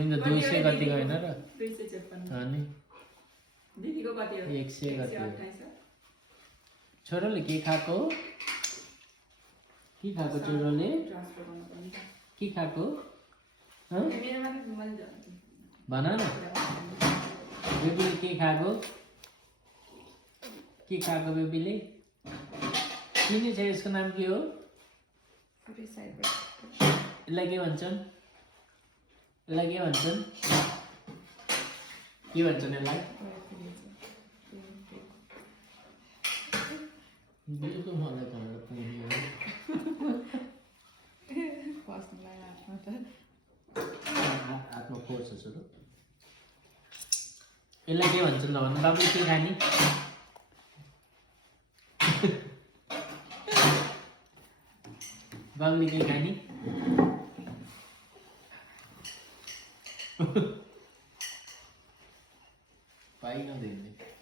200 कति गएन र 256 अनि दिदीको कति हो 100 कति हो 128 हो। छोरोले के खाएको छोरोले ट्रान्सफर गर्नुपर्ने। के खाएको हँ मेरोमा त मैले भन न बेबीले के खाएको बेबीले चिनी छ यसको नाम के हो यसलाई के भन्छन् यसलाई बिल्कुल मलाई भनेर पुग्यो हातमा फोर्स छ त यसलाई के भन्छन् ल भन्नु बाबुले के खाने बाबुले के खाने पाइन दिने